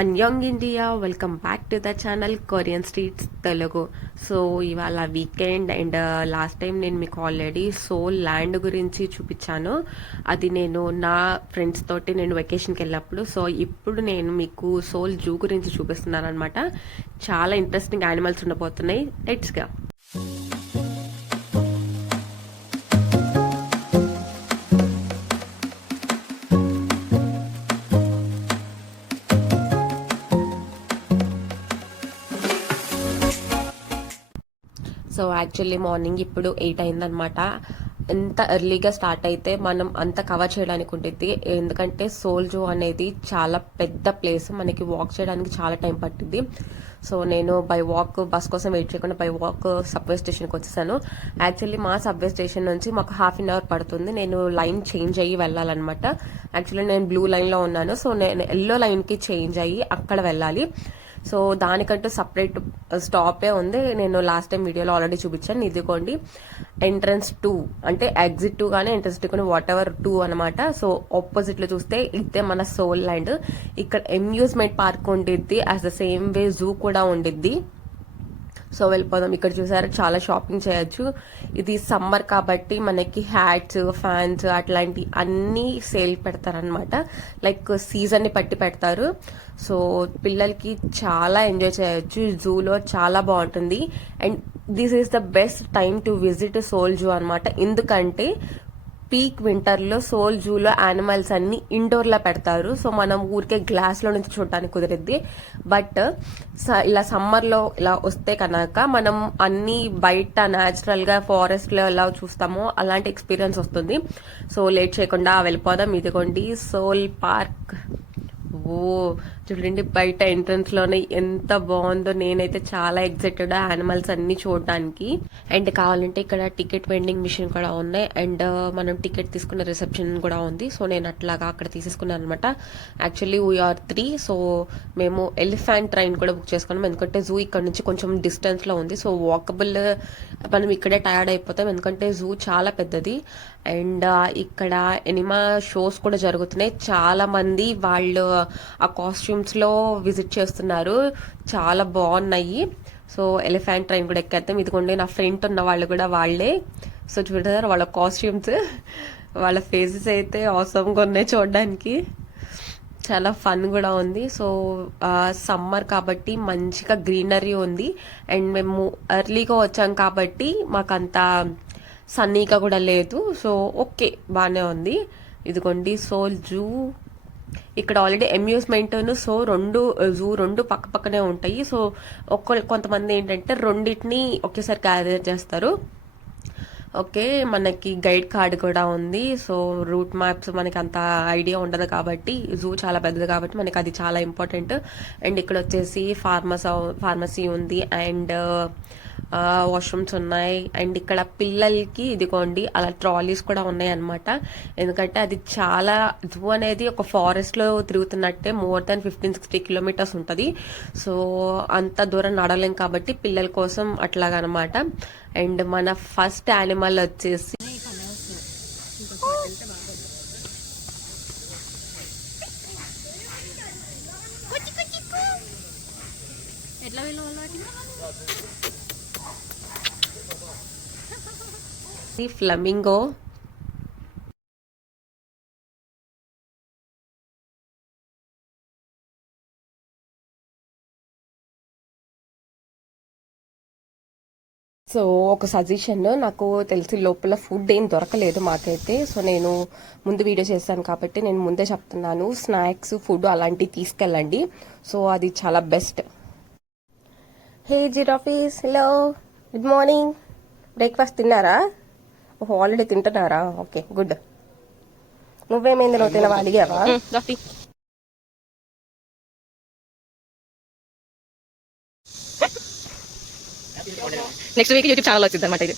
అన్యాంగ్ India welcome back to the channel Korean streets Telugu. So ఇవాళ weekend and last time నేను మీకు already soul land గురించి చూపించాను. అది నేను నా ఫ్రెండ్స్ తోటి నేను వెకేషన్కి వెళ్ళినప్పుడు. సో ఇప్పుడు నేను మీకు సోల్ జూ గురించి చూపిస్తున్నాను అనమాట. చాలా ఇంట్రెస్టింగ్ యానిమల్స్ ఉండబోతున్నాయి. Let's go. So actually morning ఇప్పుడు 8 అయిందనమాట. ఎంత ఎర్లీగా స్టార్ట్ అయితే మనం అంత కవర్ చేయడానికి ఉంటుంది. ఎందుకంటే సోల్ జూ అనేది చాలా పెద్ద ప్లేస్, మనకి వాక్ చేయడానికి చాలా టైం పట్టింది. సో నేను బై వాక్ బస్ కోసం వెయిట్ చేయకుండా బై వాక్ సబ్వే స్టేషన్కి వచ్చేసాను. యాక్చువల్లీ మా సబ్వే స్టేషన్ నుంచి మాకు ½ అన్ అవర్ పడుతుంది. నేను లైన్ చేంజ్ అయ్యి వెళ్ళాలన్నమాట. యాక్చువల్లీ నేను బ్లూ లైన్లో ఉన్నాను. సో నేను ఎల్లో లైన్కి చేంజ్ అయ్యి అక్కడ వెళ్ళాలి. సో దానికంటూ సపరేట్ స్టాపే ఉంది. నేను లాస్ట్ టైం వీడియోలో ఆల్రెడీ చూపించాను. ఇదిగోండి ఎంట్రన్స్ 2, అంటే ఎగ్జిట్ 2 కానీ ఎంట్రన్స్ 2 కానీ వాట్ ఎవర్ 2 అనమాట. సో ఆపోజిట్ లో చూస్తే ఇదే మన సోల్ ల్యాండ్. ఇక్కడ అమ్యూజ్మెంట్ పార్క్ ఉండిద్ది, as the same way zoo కూడా ఉండిద్ది. సో వెళ్ళిపోదాం. ఇక్కడ చూసారా చాలా షాపింగ్ చేయొచ్చు. ఇది సమ్మర్ కాబట్టి మనకి హ్యాట్స్, ఫ్యాన్స్ అట్లాంటి అన్ని సేల్ పెడతారనమాట. లైక్ సీజన్ ని పట్టి పెడతారు. సో పిల్లలకి చాలా ఎంజాయ్ చేయొచ్చు. జూలో చాలా బాగుంటుంది. And this is the best time to visit Seoul zoo అనమాట. ఎందుకంటే పీక్ వింటర్ లో సోల్ జూలో యానిమల్స్ అన్ని ఇండోర్ లో పెడతారు. సో మనం ఊరికే గ్లాస్ లో నుంచి చూడడానికి కుదిరిద్ది. బట్ ఇలా సమ్మర్ లో ఇలా వస్తే కనుక మనం అన్ని బయట న్యాచురల్ గా ఫారెస్ట్ లో ఎలా చూస్తామో అలాంటి ఎక్స్పీరియన్స్ వస్తుంది. సో లేట్ చేయకుండా వెళ్ళిపోదాం. ఇదిగోండి సోల్ పార్క్. ఓ చూడండి, బయట ఎంట్రన్స్ లోనే ఎంత బాగుందో. నేనైతే చాలా ఎక్సైటెడ్ యానిమల్స్ అన్ని చూడడానికి. అండ్ కావాలంటే ఇక్కడ టికెట్ వెండింగ్ మిషన్ కూడా ఉన్నాయి. అండ్ మనం టికెట్ తీసుకున్న రిసెప్షన్ కూడా ఉంది. సో నేను అట్లాగా అక్కడ తీసేసుకున్నాను అనమాట. Actually we are 3. సో మేము ఎలిఫెంట్ ట్రైన్ కూడా బుక్ చేసుకున్నాం. ఎందుకంటే జూ ఇక్కడ నుంచి కొంచెం డిస్టెన్స్ లో ఉంది. సో వాకబుల్, మనం ఇక్కడే టయర్డ్ అయిపోతాం ఎందుకంటే జూ చాలా పెద్దది. అండ్ ఇక్కడ ఎనిమా షోస్ కూడా జరుగుతున్నాయి. చాలా మంది వాళ్ళు ఆ కాస్ట్యూమ్స్ లో విజిట్ చేస్తున్నారు. చాలా బాగున్నాయి. సో ఎలిఫెంట్ ట్రైన్ కూడా ఎక్కేద్దాం. ఇదిగోండి నా ఫ్రెండ్ ఉన్న వాళ్ళు కూడా వాళ్ళే. సో చూడారు వాళ్ళ కాస్ట్యూమ్స్, వాళ్ళ ఫేసెస్ అయితే అవసరంగా ఉన్నాయి చూడడానికి. చాలా ఫన్ కూడా ఉంది. సో సమ్మర్ కాబట్టి మంచిగా గ్రీనరీ ఉంది. అండ్ మేము ఎర్లీగా వచ్చాం కాబట్టి మాకంత సన్నీగా కూడా లేదు. సో ఓకే, బాగానే ఉంది. ఇదిగోండి సోల్ జూ. ఇక్కడ ఆల్రెడీ అమ్యూజ్మెంట్ సో జూ రెండు పక్క పక్కనే ఉంటాయి. సో కొంతమంది ఏంటంటే రెండింటిని ఒకేసారి గ్యాదర్ చేస్తారు. ఓకే, మనకి గైడ్ కార్డ్ కూడా ఉంది. సో రూట్ మ్యాప్స్ మనకి అంత ఐడియా ఉండదు కాబట్టి, జూ చాలా పెద్దది కాబట్టి మనకి అది చాలా ఇంపార్టెంట్. అండ్ ఇక్కడ వచ్చేసి ఫార్మసీ ఉంది. అండ్ వాష్రూమ్స్ ఉన్నాయి. అండ్ ఇక్కడ పిల్లలకి ఇదిగోండి అలా ట్రాలీస్ కూడా ఉన్నాయి అనమాట. ఎందుకంటే అది చాలా, జూ అనేది ఒక ఫారెస్ట్ లో తిరుగుతున్నట్టే మోర్ దాన్ 15-16 కిలోమీటర్స్ ఉంటుంది. సో అంత దూరం నడలేం కాబట్టి పిల్లల కోసం అట్లాగనమాట. అండ్ మన ఫస్ట్ యానిమల్ వచ్చేసి ఫ్లమింగో. సో ఒక సజెషన్, నాకు తెలిసి లోపల ఫుడ్ ఏం దొరకలేదు మాకైతే. సో నేను ముందు వీడియో చేశాను కాబట్టి నేను ముందే చెప్తున్నాను, స్నాక్స్, ఫుడ్ అలాంటివి తీసుకెళ్ళండి. సో అది చాలా best. Hey giraffes, hello, good morning. Breakfast తిన్నారా? ఓహో, ఆల్రెడీ తింటున్నారా? Okay, good. నువ్వేమైంది, నువ్వు తినవా? అడిగావా? నెక్స్ట్ వీక్ యూట్యూబ్ ఛానల్ వచ్చింది అనమాట ఇది.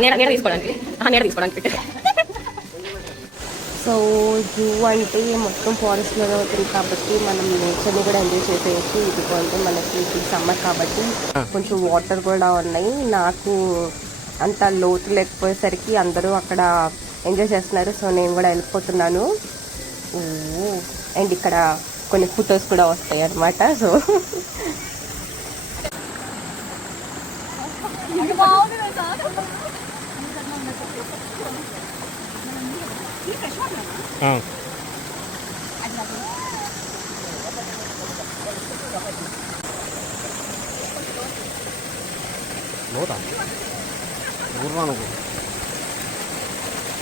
నీడ తీసుకోవడానికి నీడ తీసుకోవడానికి సో జూ అంటే మొత్తం ఫారెస్ట్లోనే అవుతుంది కాబట్టి మనం నేచర్ని కూడా ఎంజాయ్ చేసేయచ్చు. ఇదిగోంటే మనకి ఇప్పుడు సమ్మర్ కాబట్టి కొంచెం వాటర్ కూడా ఉన్నాయి. నాకు అంత లోతు లేకపోయేసరికి అందరూ అక్కడ ఎంజాయ్ చేస్తున్నారు. సో నేను కూడా వెళ్ళిపోతున్నాను. అండ్ ఇక్కడ కొన్ని ఫొటోస్ కూడా వస్తాయి అన్నమాట. సో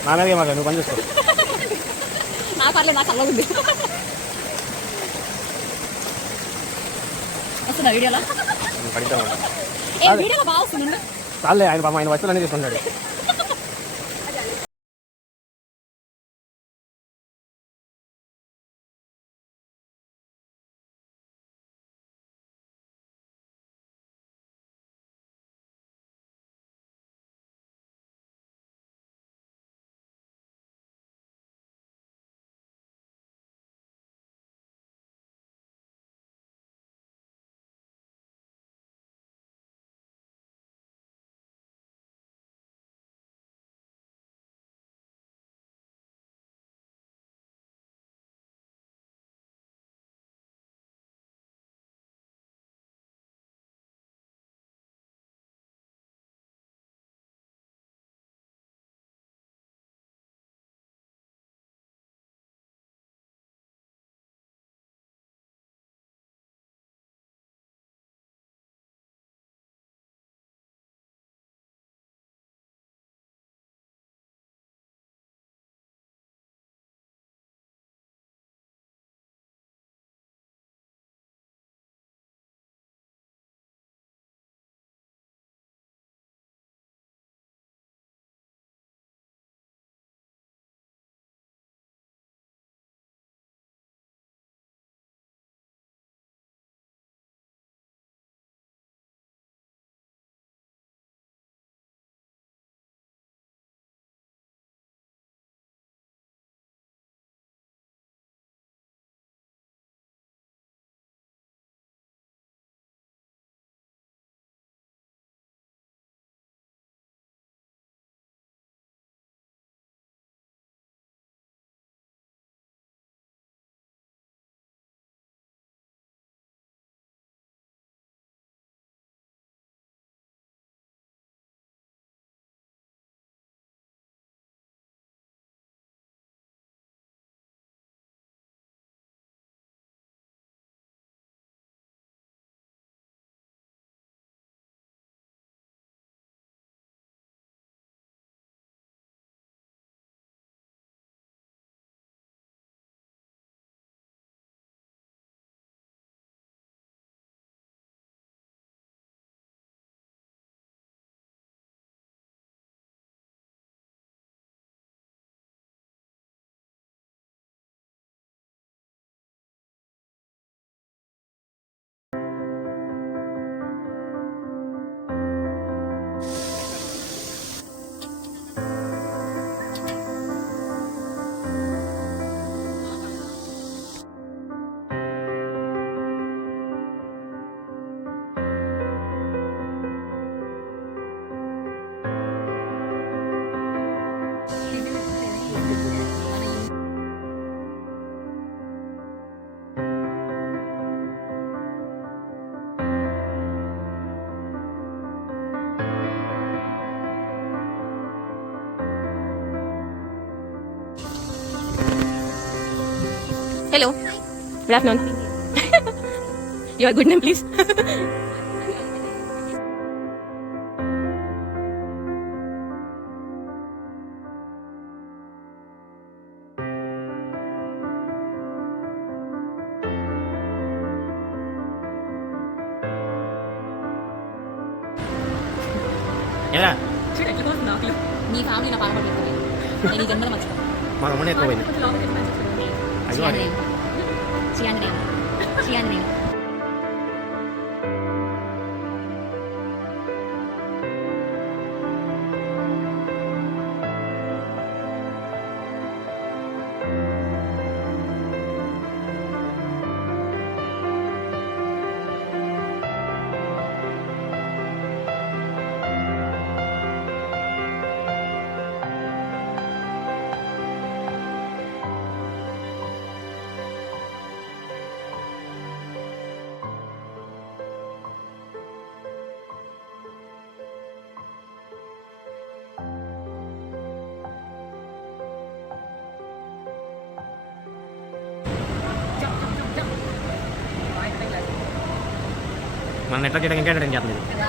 నా మీదే మాకు నువ్వు పని చేసుకో. నా పర్లేదు, నాకు అలా ఉంది. వస్తున్నా వీడియోలో, వీడియోలో బాగా వస్తుంది. చాలే, ఆయన పాపం ఆయన వస్తువులన్నీ తీసుకుంటాడు. Hello. Good afternoon. Your good name, please. ఎలా నీ ఫ్యామిలీ నా పాప నేను ఈ జన్మలో మర్చిపోతాను. మా అమ్మనే ఎక్కువ పోయింది. అయ్యో అని మన ఎట్లా చేయడం ఇంకా ఎంటర్టైన్ చేస్తుంది ఇది. కదా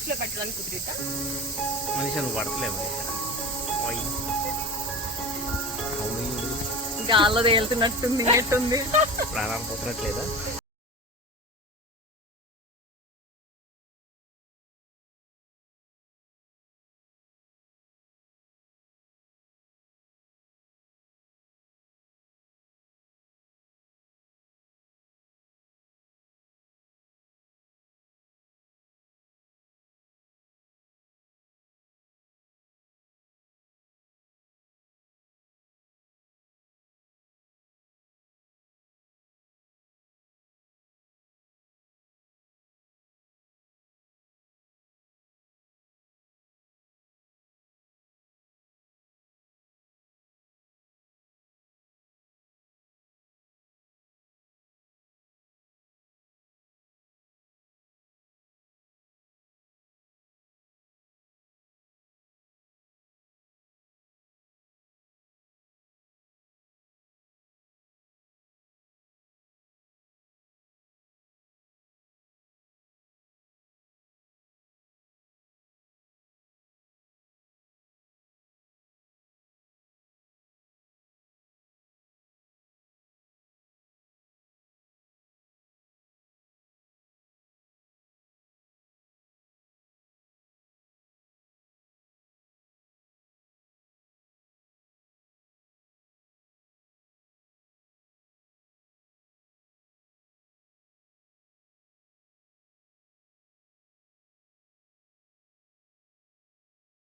బాక్స్ లో పెట్టడానికి కుదిరిద్దా? మనిషి నువ్వు పడతలేవు మనిషి ఓయ్. అవును, గాల్లో తేలుతున్నట్టుంది ఎట్టుంది. ప్రాణాలు పోతున్నట్లేదా?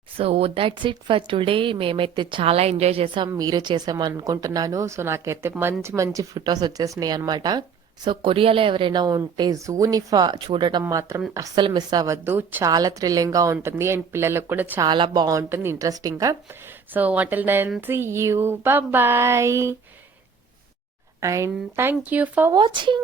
So that's it for today. మేమైతే చాలా ఎంజాయ్ చేసాం, మీరు చేసాం అనుకుంటున్నాను. సో నాకైతే మంచి మంచి ఫొటోస్ వచ్చేసినాయి అనమాట. సో కొరియాలో ఎవరైనా ఉంటే జూని చూడటం మాత్రం అస్సలు మిస్ అవ్వద్దు. చాలా థ్రిల్లింగ్ గా ఉంటుంది అండ్ పిల్లలకు కూడా చాలా బాగుంటుంది, ఇంట్రెస్టింగ్ గా. So until then, see you, bye bye, and thank you for watching.